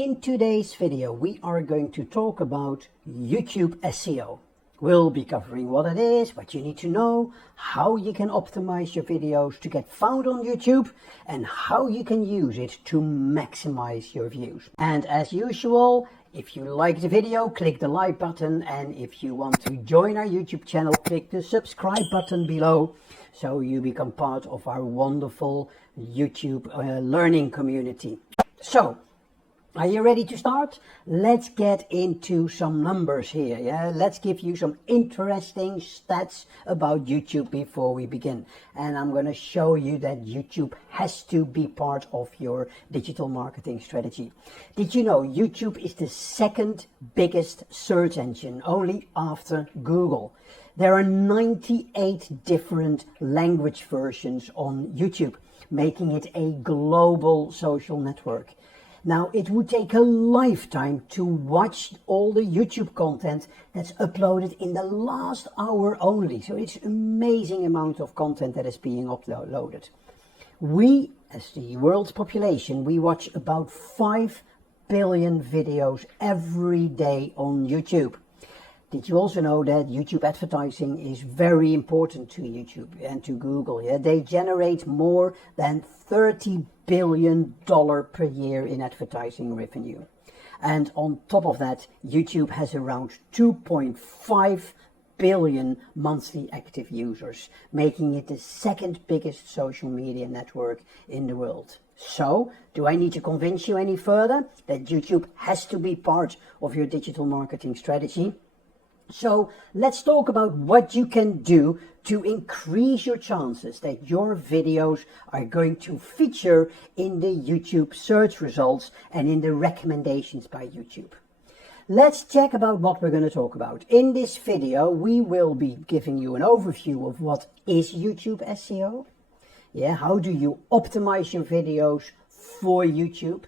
in today's video we are going to talk about YouTube SEO. We'll be covering what it is, what you need to know, how you can optimize your videos to get found on YouTube, and how you can use it to maximize your views. And as usual, if you like the video, click the like button, and if you want to join our YouTube channel, click the subscribe button below so you become part of our wonderful YouTube learning community. So, are you ready to start? Let's get into some numbers here. Yeah, let's give you some interesting stats about YouTube before we begin. And I'm going to show you that YouTube has to be part of your digital marketing strategy. Did you know YouTube is the second biggest search engine, only after Google? There are 98 different language versions on YouTube, making it a global social network. Now, it would take a lifetime to watch all the YouTube content that's uploaded in the last hour only. So it's an amazing amount of content that is being uploaded. We, as the world's population, we watch about 5 billion videos every day on YouTube. Did you also know that YouTube advertising is very important to YouTube and to Google? Yeah, they generate more than $30 billion per year in advertising revenue. And on top of that, YouTube has around 2.5 billion monthly active users, making it the second biggest social media network in the world. So, do I need to convince you any further that YouTube has to be part of your digital marketing strategy? So let's talk about what you can do to increase your chances that your videos are going to feature in the YouTube search results and in the recommendations by YouTube. Let's check about what we're going to talk about. In this video, we will be giving you an overview of what is YouTube SEO. Yeah, how do you optimize your videos for YouTube?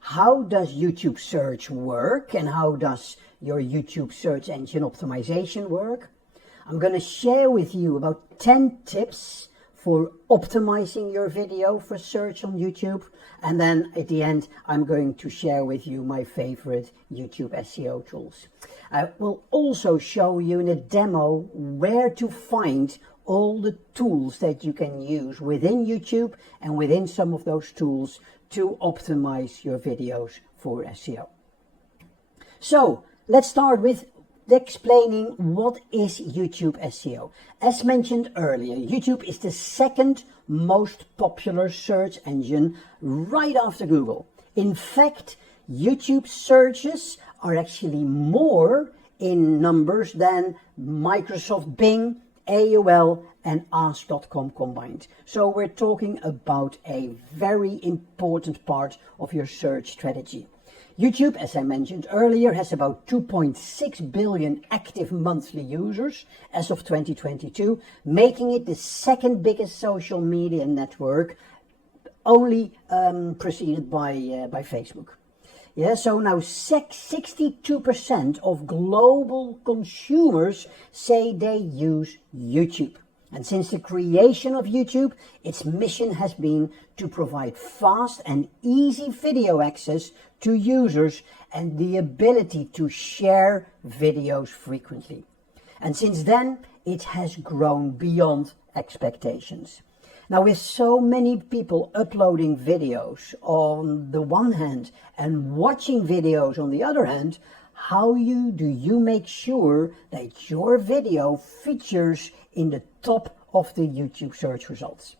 How does YouTube search work, and how does your YouTube search engine optimization work? I'm going to share with you about 10 tips for optimizing your video for search on YouTube. And then at the end, I'm going to share with you my favorite YouTube SEO tools. I will also show you in a demo where to find all the tools that you can use within YouTube and within some of those tools to optimize your videos for SEO. So, let's start with explaining what is YouTube SEO. As mentioned earlier, YouTube is the second most popular search engine right after Google. In fact, YouTube searches are actually more in numbers than Microsoft Bing, AOL and Ask.com combined. So we're talking about a very important part of your search strategy. YouTube, as I mentioned earlier, has about 2.6 billion active monthly users as of 2022, making it the second biggest social media network, only preceded by Facebook. Yeah, so now 62% of global consumers say they use YouTube. And since the creation of YouTube, its mission has been to provide fast and easy video access to users and the ability to share videos frequently. And since then, it has grown beyond expectations. Now, with so many people uploading videos on the one hand and watching videos on the other hand, how do you make sure that your video features in the top of the YouTube search results?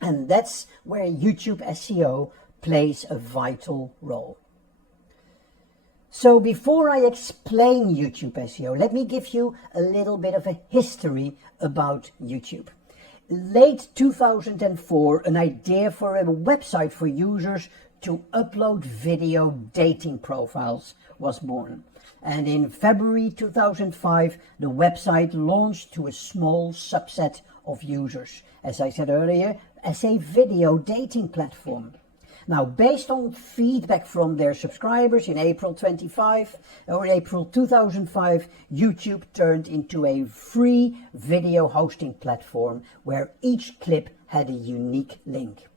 And that's where YouTube SEO plays a vital role. So before I explain YouTube SEO, let me give you a little bit of a history about YouTube. Late 2004, an idea for a website for users to upload video dating profiles was born. And in February 2005, the website launched to a small subset of users, as I said earlier, as a video dating platform. Now, based on feedback from their subscribers in April 2005, YouTube turned into a free video hosting platform where each clip had a unique link.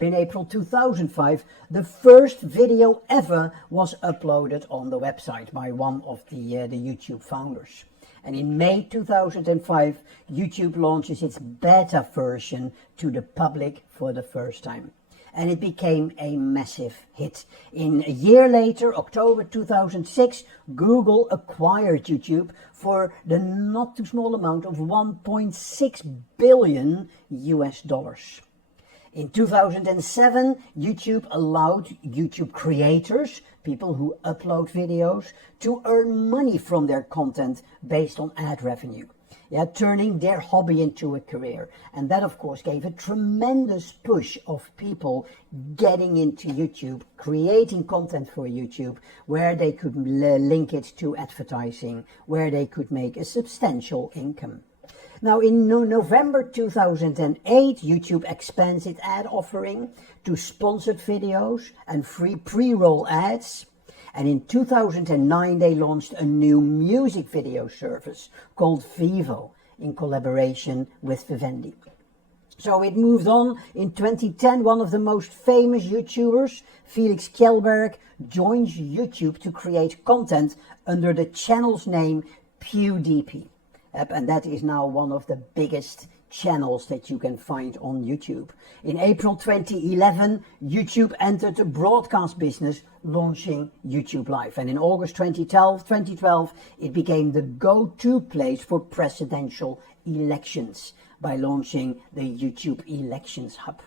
In April 2005, the first video ever was uploaded on the website by one of the YouTube founders. And in May 2005, YouTube launches its beta version to the public for the first time. And it became a massive hit. A year later, October 2006, Google acquired YouTube for the not too small amount of $1.6 billion US. In 2007, YouTube allowed YouTube creators, people who upload videos, to earn money from their content based on ad revenue. Turning their hobby into a career. And that, of course, gave a tremendous push of people getting into YouTube, creating content for YouTube, where they could link it to advertising, where they could make a substantial income. Now, in November 2008, YouTube expands its ad offering to sponsored videos and free pre-roll ads. And in 2009, they launched a new music video service called Vivo in collaboration with Vivendi. So it moved on. In 2010, one of the most famous YouTubers, Felix Kjellberg, joins YouTube to create content under the channel's name PewDiePie. And that is now one of the biggest channels that you can find on YouTube. In April 2011, YouTube entered the broadcast business, launching YouTube Live. And in August 2012, it became the go-to place for presidential elections by launching the YouTube Elections Hub.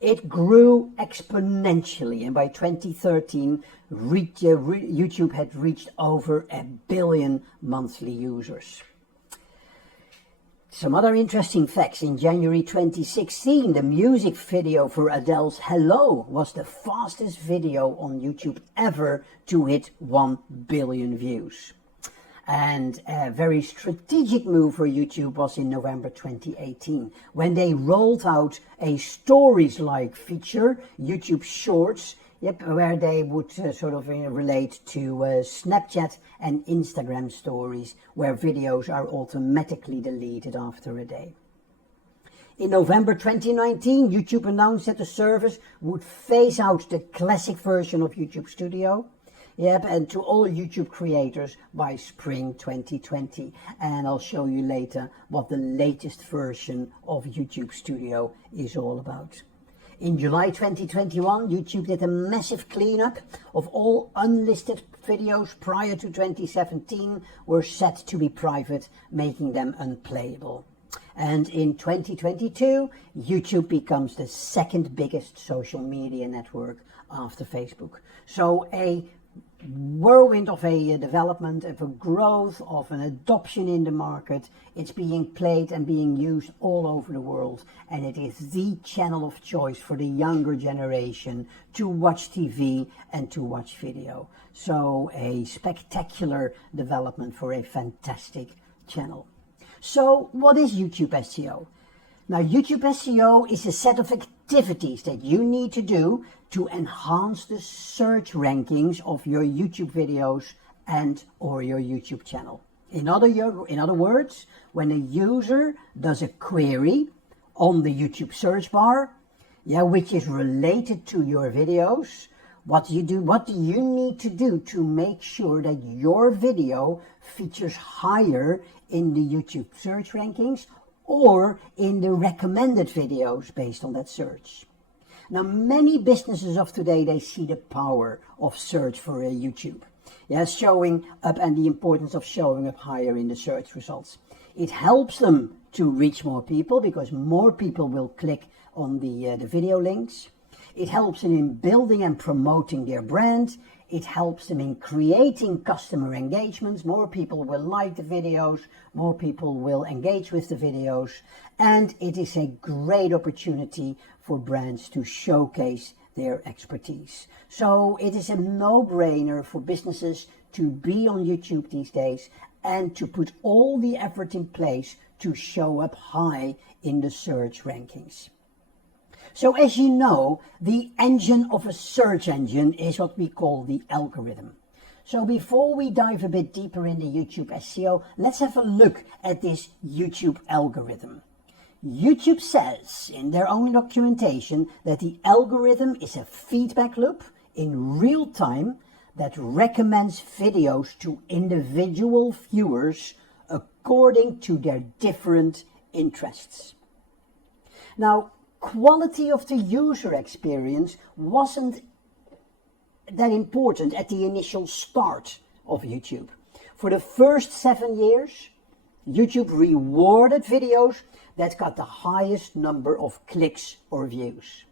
It grew exponentially, and by 2013, YouTube had reached over 1 billion monthly users. Some other interesting facts. In January 2016, the music video for Adele's Hello was the fastest video on YouTube ever to hit 1 billion views. And a very strategic move for YouTube was in November 2018, when they rolled out a stories-like feature, YouTube Shorts, where they would relate to Snapchat and Instagram stories, where videos are automatically deleted after a day. In November 2019, YouTube announced that the service would phase out the classic version of YouTube Studio, and to all YouTube creators by spring 2020. And I'll show you later what the latest version of YouTube Studio is all about. In July 2021, YouTube did a massive cleanup of all unlisted videos prior to 2017 were set to be private, making them unplayable. And in 2022, YouTube becomes the second biggest social media network after Facebook. So a whirlwind of a development, of a growth, of an adoption in the market. It's being played and being used all over the world, and it is the channel of choice for the younger generation to watch TV and to watch video. So a spectacular development for a fantastic channel. So what is YouTube SEO? Now, YouTube SEO is a set of activities that you need to do to enhance the search rankings of your YouTube videos and or your YouTube channel. In other words, when a user does a query on the YouTube search bar, which is related to your videos, what do you need to do to make sure that your video features higher in the YouTube search rankings or in the recommended videos based on that search? Now, many businesses of today, they see the power of search for YouTube. Showing up and the importance of showing up higher in the search results. It helps them to reach more people because more people will click on the video links. It helps them in building and promoting their brand. It helps them in creating customer engagements. More people will like the videos, more people will engage with the videos, and it is a great opportunity for brands to showcase their expertise. So it is a no-brainer for businesses to be on YouTube these days and to put all the effort in place to show up high in the search rankings. So as you know, the engine of a search engine is what we call the algorithm. So before we dive a bit deeper into YouTube SEO, let's have a look at this YouTube algorithm. YouTube says in their own documentation that the algorithm is a feedback loop in real time that recommends videos to individual viewers according to their different interests. Now, quality of the user experience wasn't that important at the initial start of YouTube. For the first 7 years, YouTube rewarded videos that got the highest number of clicks or views.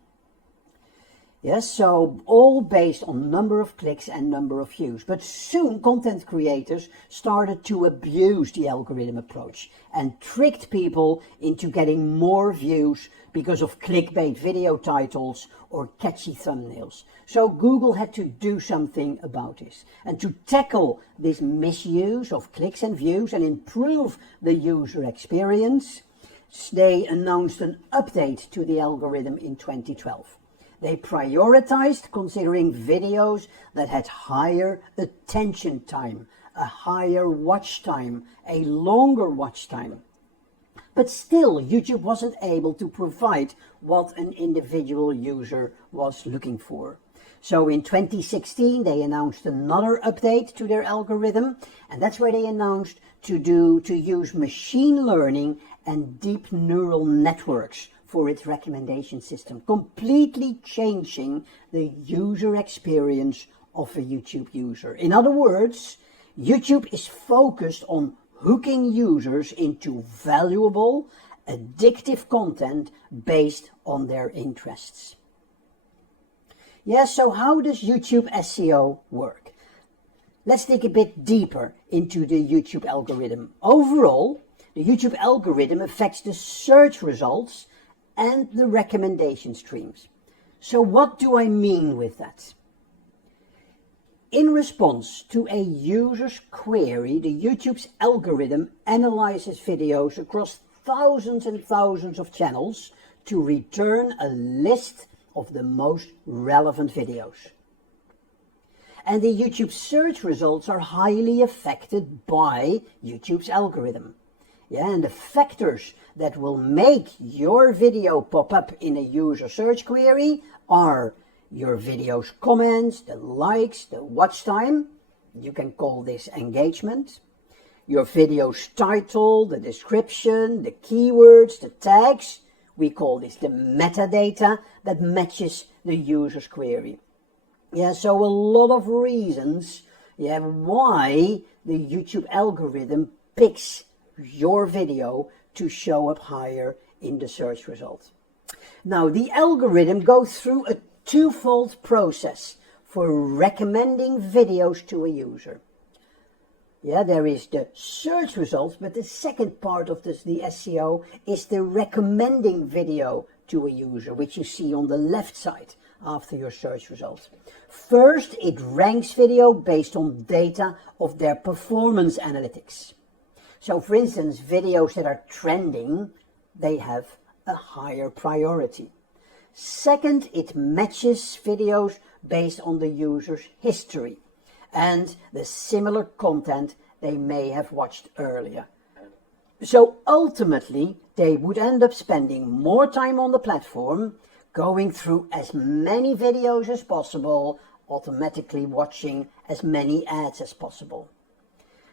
Yes, so all based on number of clicks and number of views. But soon content creators started to abuse the algorithm approach and tricked people into getting more views because of clickbait video titles or catchy thumbnails. So Google had to do something about this. And to tackle this misuse of clicks and views and improve the user experience, they announced an update to the algorithm in 2012. They prioritized considering videos that had higher attention time, a higher watch time, a longer watch time. But still, YouTube wasn't able to provide what an individual user was looking for. So in 2016, they announced another update to their algorithm, and that's where they announced to use machine learning and deep neural networks for its recommendation system, completely changing the user experience of a YouTube user. In other words, YouTube is focused on hooking users into valuable, addictive content based on their interests. Yeah, so how does YouTube SEO work? Let's dig a bit deeper into the YouTube algorithm. Overall, the YouTube algorithm affects the search results and the recommendation streams. So what do I mean with that? In response to a user's query, the YouTube's algorithm analyzes videos across thousands and thousands of channels to return a list of the most relevant videos. And the YouTube search results are highly affected by YouTube's algorithm. Yeah, and the factors that will make your video pop up in a user search query are your video's comments, the likes, the watch time. You can call this engagement. Your video's title, the description, the keywords, the tags. We call this the metadata that matches the user's query. Yeah, so a lot of reasons, yeah, why the YouTube algorithm picks your video to show up higher in the search result. Now, the algorithm goes through a twofold process for recommending videos to a user. Yeah, there is the search results, but the second part of the SEO is the recommending video to a user, which you see on the left side after your search results. First, it ranks video based on data of their performance analytics. So, for instance, videos that are trending, they have a higher priority. Second, it matches videos based on the user's history and the similar content they may have watched earlier. So ultimately, they would end up spending more time on the platform, going through as many videos as possible, automatically watching as many ads as possible.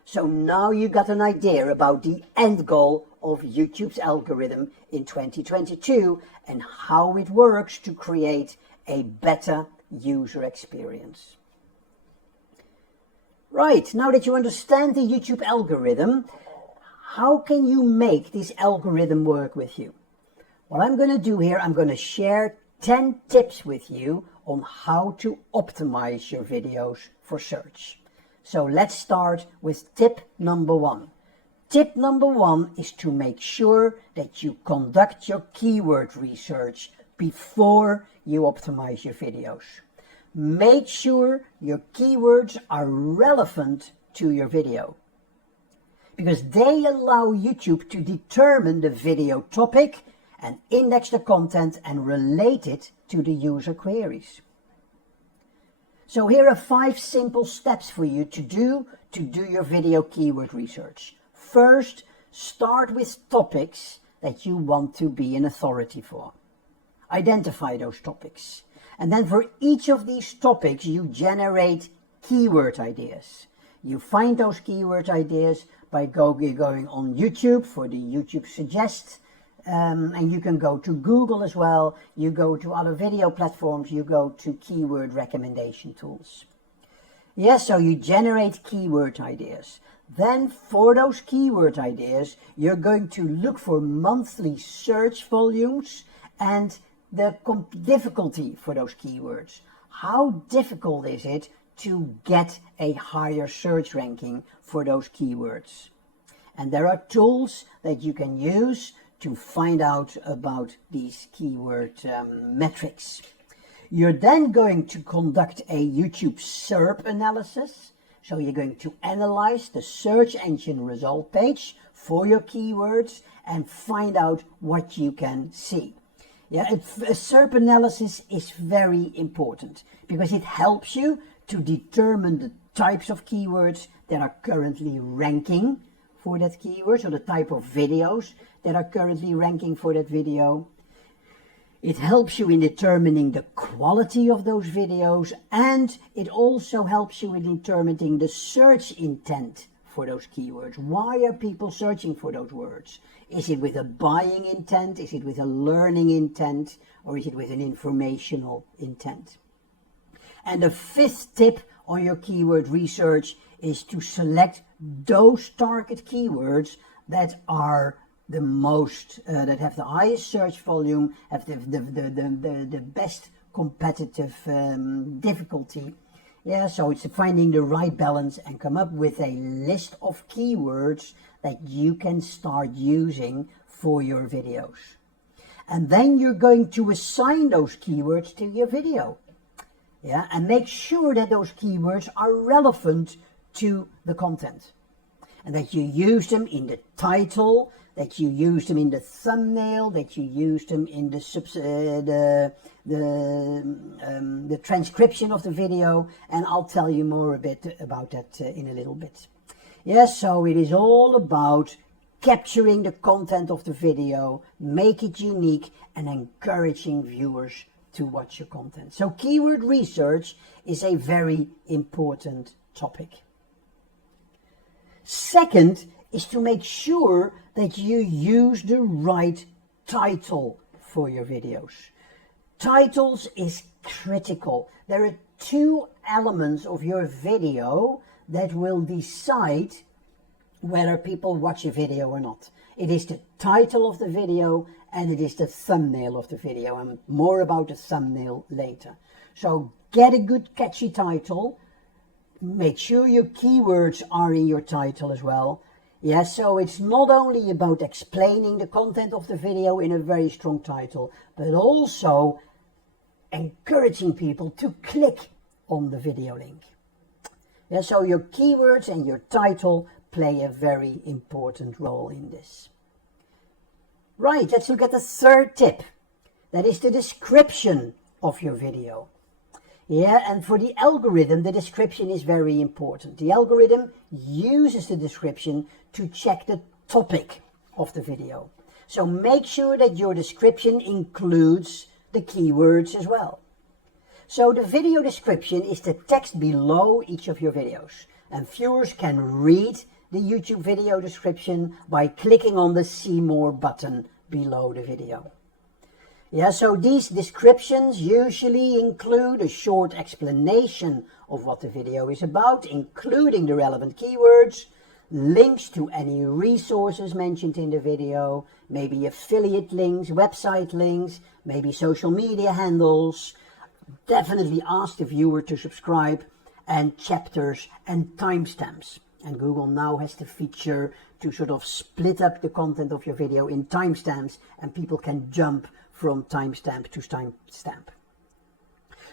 So now you got an idea about the end goal of YouTube's algorithm in 2022 and how it works to create a better user experience. Right, now that you understand the YouTube algorithm, how can you make this algorithm work with you? What I'm going to do here, I'm going to share 10 tips with you on how to optimize your videos for search. So let's start with tip number 1. Tip number 1 is to make sure that you conduct your keyword research before you optimize your videos. Make sure your keywords are relevant to your video, because they allow YouTube to determine the video topic and index the content and relate it to the user queries. So here are 5 simple steps for you to do your video keyword research. First, start with topics that you want to be an authority for. Identify those topics. And then for each of these topics, you generate keyword ideas. You find those keyword ideas by going on YouTube for the YouTube Suggest. And you can go to Google as well. You go to other video platforms. You go to keyword recommendation tools. Yes, so you generate keyword ideas. Then for those keyword ideas, you're going to look for monthly search volumes and the difficulty for those keywords. How difficult is it to get a higher search ranking for those keywords? And there are tools that you can use to find out about these keyword metrics. You're then going to conduct a YouTube SERP analysis. So you're going to analyze the search engine result page for your keywords and find out what you can see. Yeah, a SERP analysis is very important because it helps you to determine the types of keywords that are currently ranking for that keyword, so the type of videos that are currently ranking for that video. It helps you in determining the quality of those videos, and it also helps you in determining the search intent for those keywords. Why are people searching for those words? Is it with a buying intent? Is it with a learning intent? Or is it with an informational intent? And the fifth tip on your keyword research is to select those target keywords that are the most, that have the highest search volume, have the best competitive difficulty. Yeah, so it's finding the right balance and come up with a list of keywords that you can start using for your videos. And then you're going to assign those keywords to your video. Yeah, and make sure that those keywords are relevant to the content. And that you use them in the title, that you use them in the thumbnail, that you use them in the transcription of the video, and I'll tell you more a bit about that in a little bit. Yes, so it is all about capturing the content of the video, make it unique, and encouraging viewers to watch your content. So keyword research is a very important topic. Second is to make sure that you use the right title for your videos. Titles is critical. There are two elements of your video that will decide whether people watch a video or not. It is the title of the video and it is the thumbnail of the video, and more about the thumbnail later. So get a good catchy title. Make sure your keywords are in your title as well. Yes, so it's not only about explaining the content of the video in a very strong title, but also encouraging people to click on the video link. Yeah, so your keywords and your title play a very important role in this. Right, let's look at the third tip. That is the description of your video. Yeah, and for the algorithm, the description is very important. The algorithm uses the description to check the topic of the video. So make sure that your description includes the keywords as well. So the video description is the text below each of your videos. And viewers can read the YouTube video description by clicking on the See More button below the video. Yeah, so these descriptions usually include a short explanation of what the video is about, including the relevant keywords, links to any resources mentioned in the video, maybe affiliate links, website links, maybe social media handles. Definitely ask the viewer to subscribe, and chapters and timestamps. And Google now has the feature to sort of split up the content of your video in timestamps, and people can jump from timestamp to timestamp.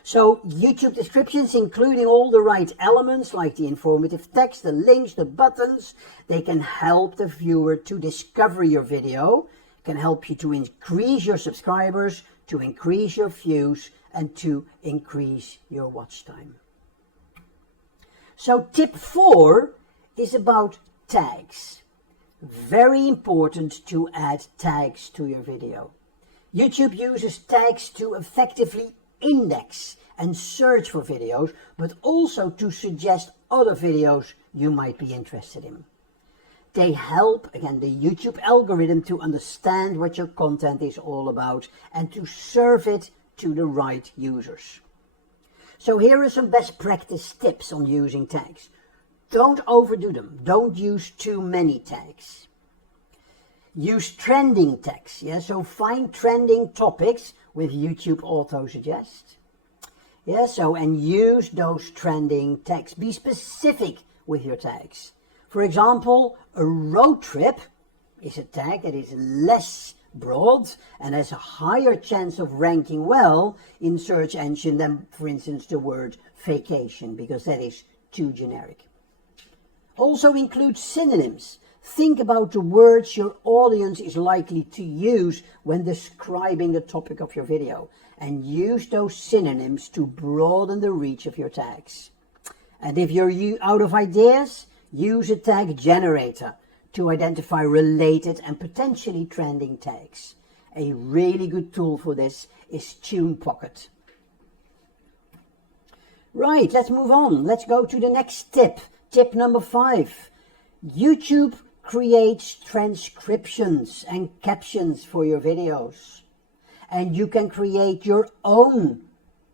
So YouTube descriptions, including all the right elements like the informative text, the links, the buttons, they can help the viewer to discover your video, can help you to increase your subscribers, to increase your views, and to increase your watch time. So tip 4 is about tags. Very important to add tags to your video. YouTube uses tags to effectively index and search for videos, but also to suggest other videos you might be interested in. They help, again, the YouTube algorithm to understand what your content is all about and to serve it to the right users. So here are some best practice tips on using tags. Don't overdo them. Don't use too many tags. Use trending tags. Yeah, so find trending topics with YouTube auto suggest. Yeah, so and use those trending tags. Be specific with your tags. For example, a road trip is a tag that is less broad and has a higher chance of ranking well in search engine than, for instance, the word vacation, because that is too generic. Also include synonyms. Think about the words your audience is likely to use when describing the topic of your video, and use those synonyms to broaden the reach of your tags. And if you're out of ideas, use a tag generator to identify related and potentially trending tags. A really good tool for this is TunePocket. Right, let's move on. Let's go to the next tip. Tip number 5. YouTube creates transcriptions and captions for your videos. And you can create your own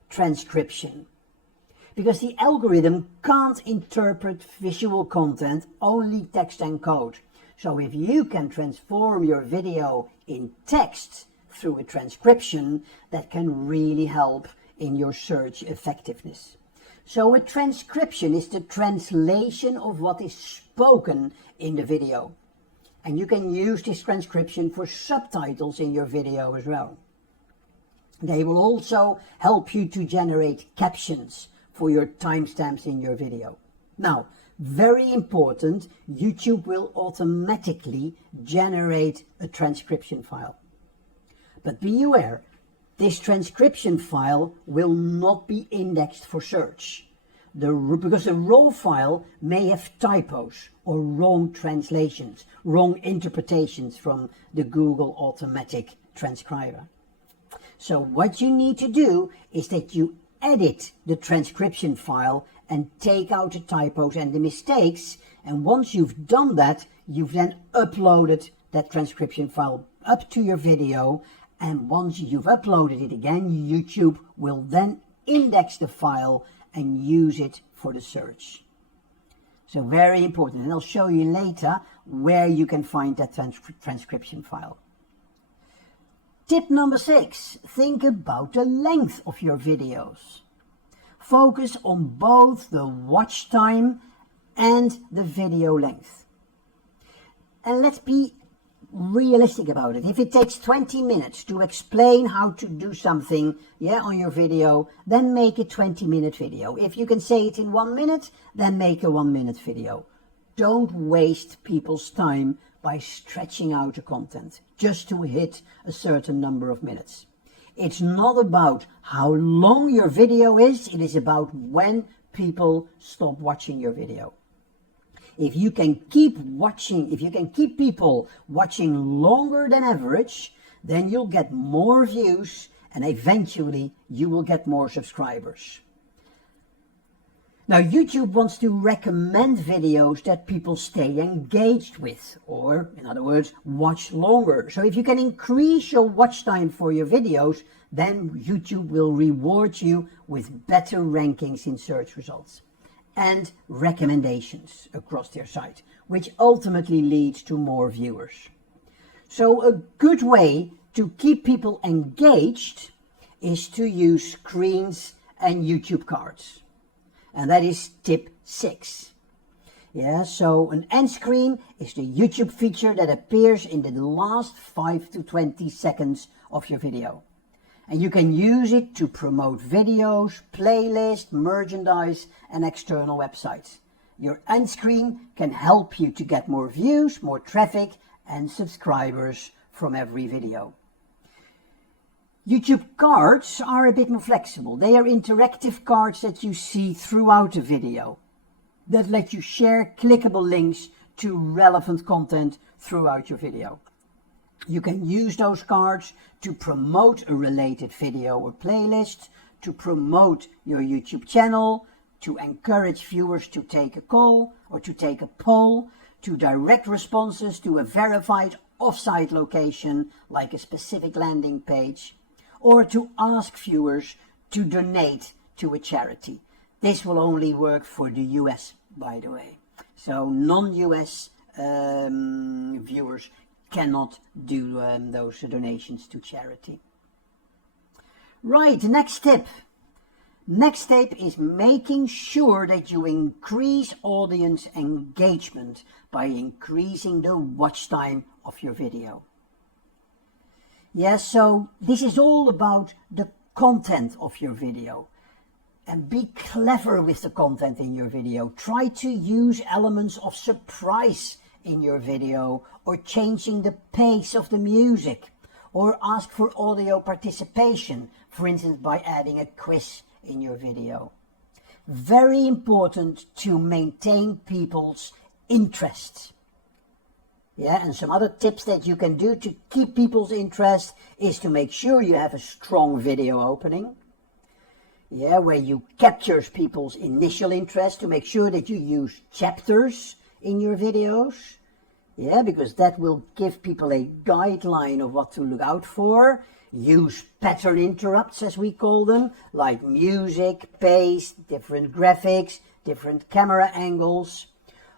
transcription, because the algorithm can't interpret visual content, only text and code. So if you can transform your video in text through a transcription, that can really help in your search effectiveness. So a transcription is the translation of what is spoken in the video. And you can use this transcription for subtitles in your video as well. They will also help you to generate captions for your timestamps in your video. Now, very important, YouTube will automatically generate a transcription file. But be aware, this transcription file will not be indexed for search, because the raw file may have typos or wrong translations, wrong interpretations from the Google automatic transcriber. So what you need to do is that you edit the transcription file and take out the typos and the mistakes, and once you've done that, you've then uploaded that transcription file up to your video, and once you've uploaded it again, YouTube will then index the file and use it for the search. So very important, and I'll show you later where you can find that transcription file. Tip number 6, think about the length of your videos. Focus on both the watch time and the video length. And let's be realistic about it. If it takes 20 minutes to explain how to do something on your video, then make a 20-minute video. If you can say it in 1 minute, then make a 1-minute video. Don't waste people's time by stretching out the content just to hit a certain number of minutes. It's not about how long your video is, it is about when people stop watching your video. If you can keep people watching longer than average, then you'll get more views and eventually you will get more subscribers. Now, YouTube wants to recommend videos that people stay engaged with, or in other words, watch longer. So if you can increase your watch time for your videos, then YouTube will reward you with better rankings in search results and recommendations across their site, which ultimately leads to more viewers. So a good way to keep people engaged is to use screens and YouTube cards. And that is tip 6. So an end screen is the YouTube feature that appears in the last 5 to 20 seconds of your video. And you can use it to promote videos, playlists, merchandise, and external websites. Your end screen can help you to get more views, more traffic, and subscribers from every video. YouTube cards are a bit more flexible. They are interactive cards that you see throughout the video that let you share clickable links to relevant content throughout your video. You can use those cards to promote a related video or playlist, to promote your YouTube channel, to encourage viewers to take a call or to take a poll, to direct responses to a verified off-site location like a specific landing page, or to ask viewers to donate to a charity. This will only work for the US, by the way. So non-US viewers cannot do those donations to charity. Right, next tip. Next tip is making sure that you increase audience engagement by increasing the watch time of your video. Yes, so this is all about the content of your video. And be clever with the content in your video. Try to use elements of surprise in your video, or changing the pace of the music, or ask for audio participation, for instance by adding a quiz in your video. Very important to maintain people's interest. Yeah, and some other tips that you can do to keep people's interest is to make sure you have a strong video opening. Yeah, where you capture people's initial interest, to make sure that you use chapters in your videos. Yeah, because that will give people a guideline of what to look out for. Use pattern interrupts, as we call them, like music, pace, different graphics, different camera angles.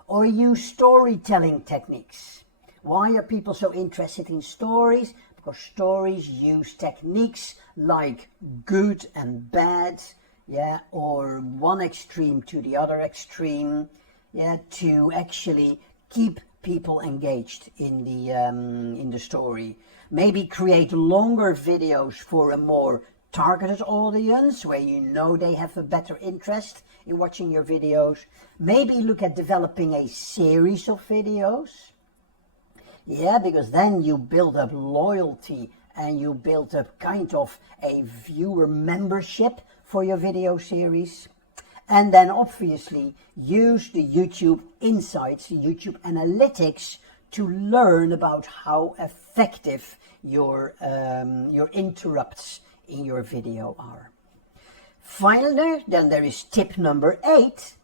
Or use storytelling techniques. Why are people so interested in stories? Because stories use techniques like good and bad, yeah, or one extreme to the other extreme, yeah, to actually keep people engaged in the story. Maybe create longer videos for a more targeted audience where you know they have a better interest in watching your videos. Maybe look at developing a series of videos. Yeah, because then you build up loyalty and you build up kind of a viewer membership for your video series. And then obviously use the YouTube Insights, YouTube Analytics, to learn about how effective your interrupts in your video are. Finally, then there is tip number 8.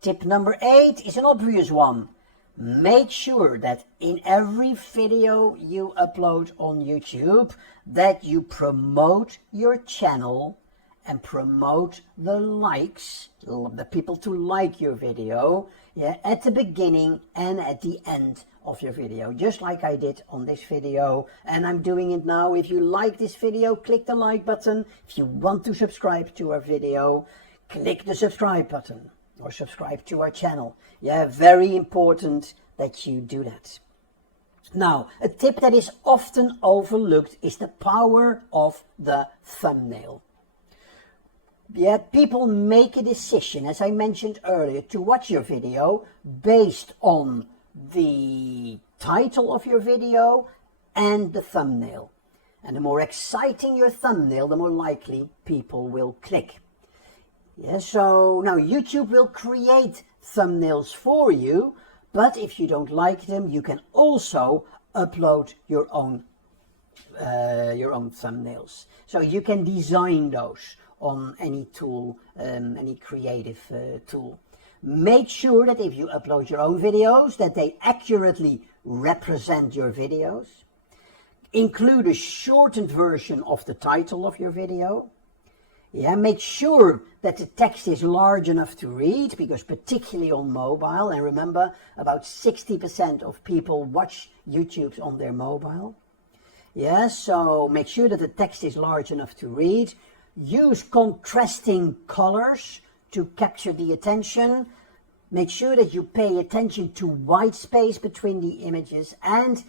Tip number 8 is an obvious one. Make sure that in every video you upload on YouTube that you promote your channel and promote the likes, the people to like your video, yeah, at the beginning and at the end of your video, just like I did on this video, and I'm doing it now. If you like this video, click the like button. If you want to subscribe to our video, click the subscribe button or subscribe to our channel. Yeah, very important that you do that. Now, a tip that is often overlooked is the power of the thumbnail. Yeah, people make a decision, as I mentioned earlier, to watch your video based on the title of your video and the thumbnail. And the more exciting your thumbnail, the more likely people will click. Yeah, so now YouTube will create thumbnails for you, but if you don't like them, you can also upload your own thumbnails. So you can design those on any tool, any creative tool. Make sure that if you upload your own videos, that they accurately represent your videos. Include a shortened version of the title of your video. Yeah, make sure that the text is large enough to read, because particularly on mobile, and remember, about 60% of people watch YouTube on their mobile. Yeah, so make sure that the text is large enough to read. Use contrasting colors to capture the attention. Make sure that you pay attention to white space between the images, and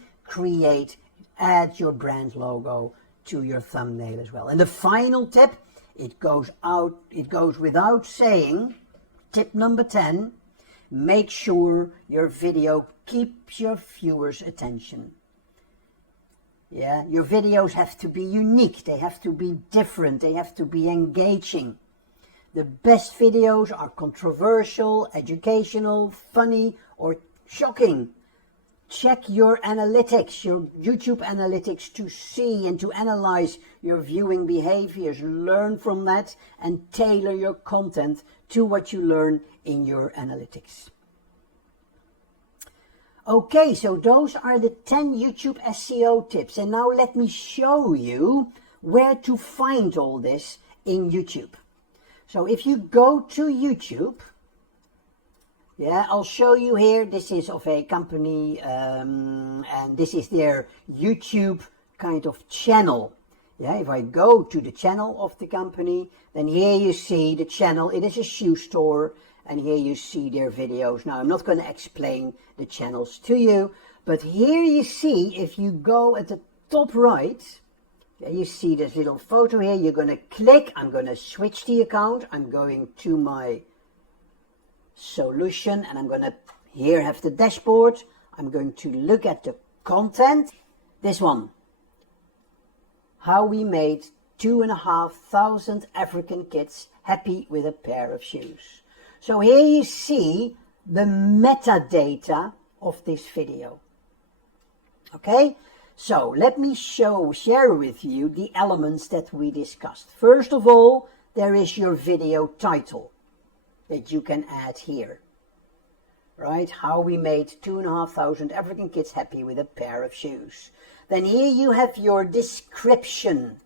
add your brand logo to your thumbnail as well. And the final tip, it goes without saying, tip number 10, make sure your video keeps your viewers' attention. Yeah, your videos have to be unique, they have to be different, they have to be engaging. The best videos are controversial, educational, funny, or shocking. check your analytics, your YouTube analytics, to see and to analyze your viewing behaviors. Learn from that and tailor your content to what you learn in your analytics. Okay, so those are the 10 YouTube SEO tips. And now let me show you where to find all this in YouTube. So if you go to YouTube, yeah, I'll show you here. This is of a company, and this is their YouTube kind of channel. Yeah, if I go to the channel of the company, then here you see the channel. It is a shoe store, and here you see their videos. Now, I'm not going to explain the channels to you, but here you see, if you go at the top right, you see this little photo here. You're going to click. I'm going to switch the account. I'm going to my solution, and I'm going to here have the dashboard. I'm going to look at the content. This one. How we made 2,500 African kids happy with a pair of shoes. So here you see the metadata of this video. Okay, so let me share with you the elements that we discussed. First of all, there is your video title that you can add here. Right, how we made 2,500 African kids happy with a pair of shoes. Then here you have your description.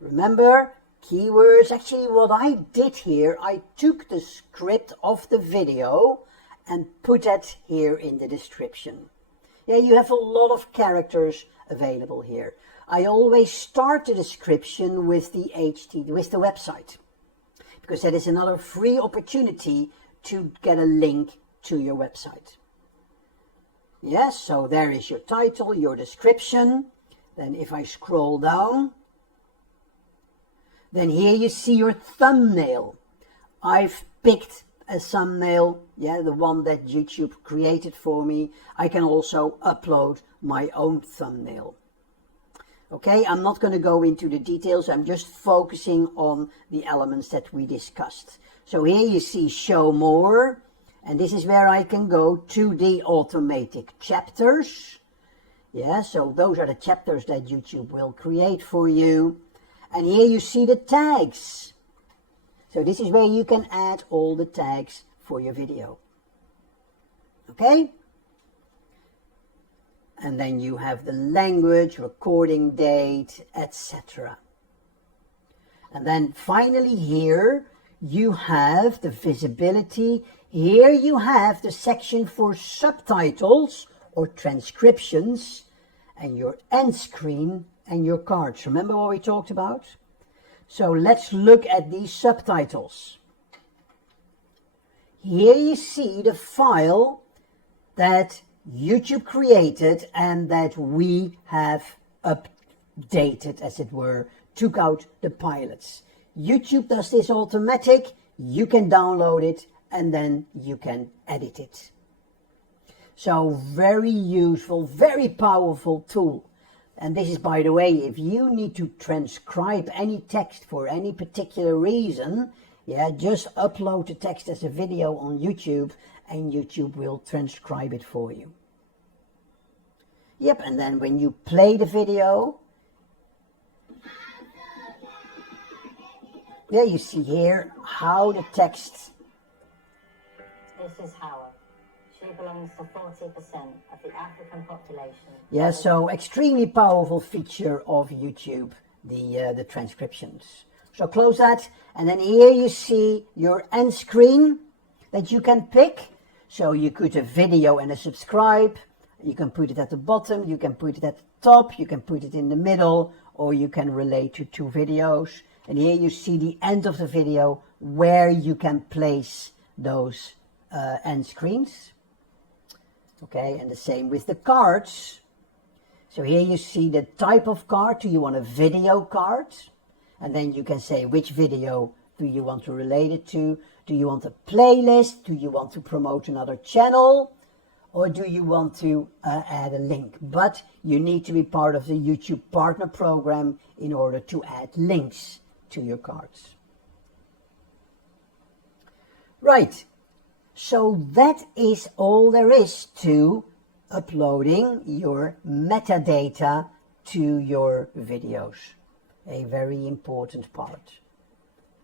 Remember, keywords. Actually, what I did here, I took the script of the video and put it here in the description. Yeah, you have a lot of characters available here. I always start the description with the website, because that is another free opportunity to get a link to your website. Yes, so there is your title, your description. Then if I scroll down, then here you see your thumbnail. I've picked a thumbnail, yeah, the one that YouTube created for me. I can also upload my own thumbnail. Okay, I'm not going to go into the details. I'm just focusing on the elements that we discussed. So here you see show more. And this is where I can go to the automatic chapters. Yeah, so those are the chapters that YouTube will create for you. And here you see the tags. So this is where you can add all the tags for your video. Okay? And then you have the language, recording date, etc. And then finally here you have the visibility. Here you have the section for subtitles or transcriptions, and your end screen and your cards. Remember what we talked about? So let's look at these subtitles. Here you see the file that YouTube created and that we have updated, as it were, took out the pilots. YouTube does this automatic. You can download it and then you can edit it. So very useful, very powerful tool. And this is, by the way, if you need to transcribe any text for any particular reason, yeah, just upload the text as a video on YouTube and YouTube will transcribe it for you. Yep, and then when you play the video, yeah, you see here how the text. This is Howard. She belongs to 40% of the African population. Yeah, so extremely powerful feature of YouTube, the transcriptions. So close that, and then here you see your end screen that you can pick. So you could have video and a subscribe. You can put it at the bottom, you can put it at the top, you can put it in the middle, or you can relate to two videos. And here you see the end of the video where you can place those end screens. Okay, and the same with the cards. So here you see the type of card. Do you want a video card? And then you can say which video do you want to relate it to. Do you want a playlist? Do you want to promote another channel? Or do you want to add a link? But you need to be part of the YouTube Partner Program in order to add links to your cards. Right. So that is all there is to uploading your metadata to your videos. A very important part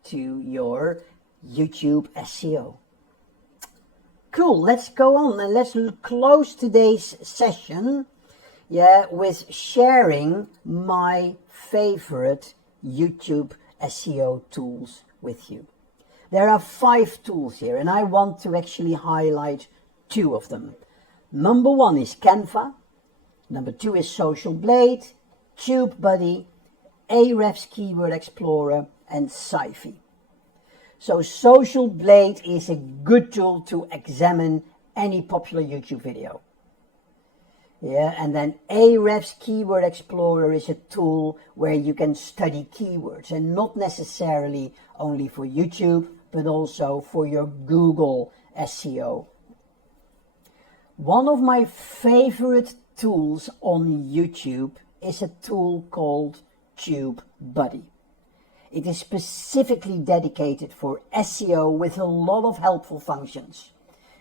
to your YouTube SEO. Cool, let's go on and let's close today's session with sharing my favorite YouTube SEO tools with you. There are 5 tools here and I want to actually highlight 2 of them. Number 1 is Canva, number 2 is Social Blade, TubeBuddy, Ahrefs Keyword Explorer and Sci-Fi. So Social Blade is a good tool to examine any popular YouTube video. And then Ahrefs Keyword Explorer is a tool where you can study keywords, and not necessarily only for YouTube, but also for your Google SEO. One of my favorite tools on YouTube is a tool called TubeBuddy. It is specifically dedicated for SEO with a lot of helpful functions.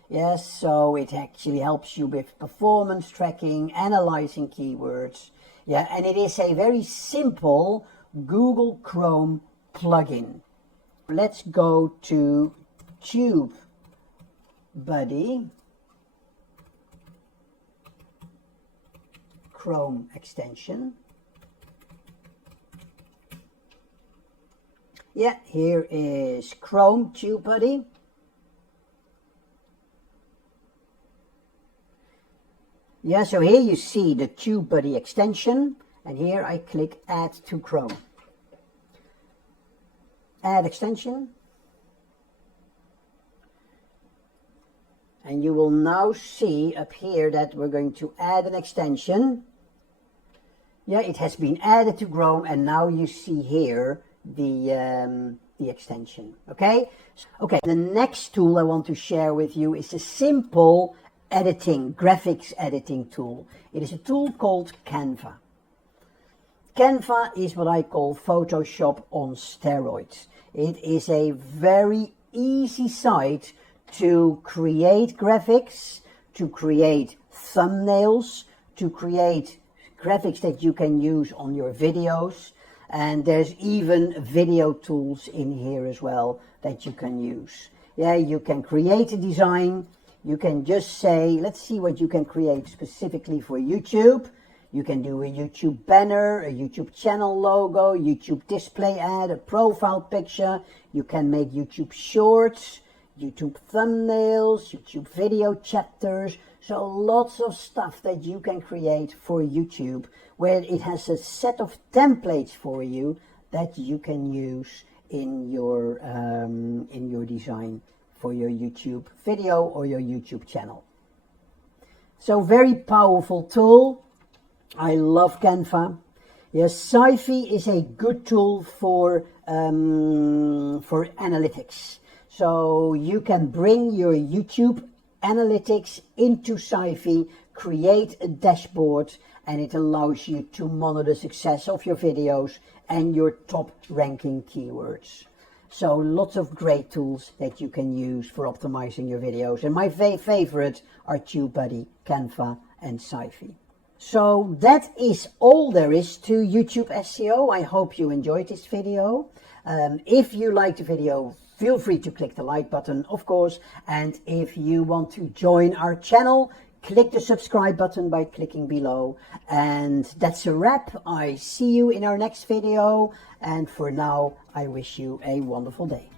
Yes, so it actually helps you with performance tracking, analyzing keywords. And it is a very simple Google Chrome plugin. Let's go to TubeBuddy, Chrome extension. Here is Chrome TubeBuddy. So here you see the TubeBuddy extension, and here I click Add to Chrome. Add extension. And you will now see up here that we're going to add an extension. It has been added to Chrome, and now you see here the extension. Okay, the next tool I want to share with you is a simple graphics editing tool. It is a tool called Canva. Canva is what I call Photoshop on steroids. It is a very easy site to create graphics, to create thumbnails, to create graphics that you can use on your videos. And there's even video tools in here as well that you can use. You can create a design. You can just say, let's see what you can create specifically for YouTube. You can do a YouTube banner, a YouTube channel logo, YouTube display ad, a profile picture. You can make YouTube shorts, YouTube thumbnails, YouTube video chapters. So lots of stuff that you can create for YouTube, where it has a set of templates for you that you can use in your design for your YouTube video or your YouTube channel. So very powerful tool. I love Canva. Sci-Fi is a good tool for analytics. So you can bring your YouTube analytics into Sci-Fi, create a dashboard, and it allows you to monitor the success of your videos and your top ranking keywords. So lots of great tools that you can use for optimizing your videos. And my favorite are TubeBuddy, Canva, and Sci-Fi. So that is all there is to YouTube SEO. I hope you enjoyed this video. If you liked the video, feel free to click the like button, of course. And if you want to join our channel, click the subscribe button by clicking below. And that's a wrap. I see you in our next video. And for now, I wish you a wonderful day.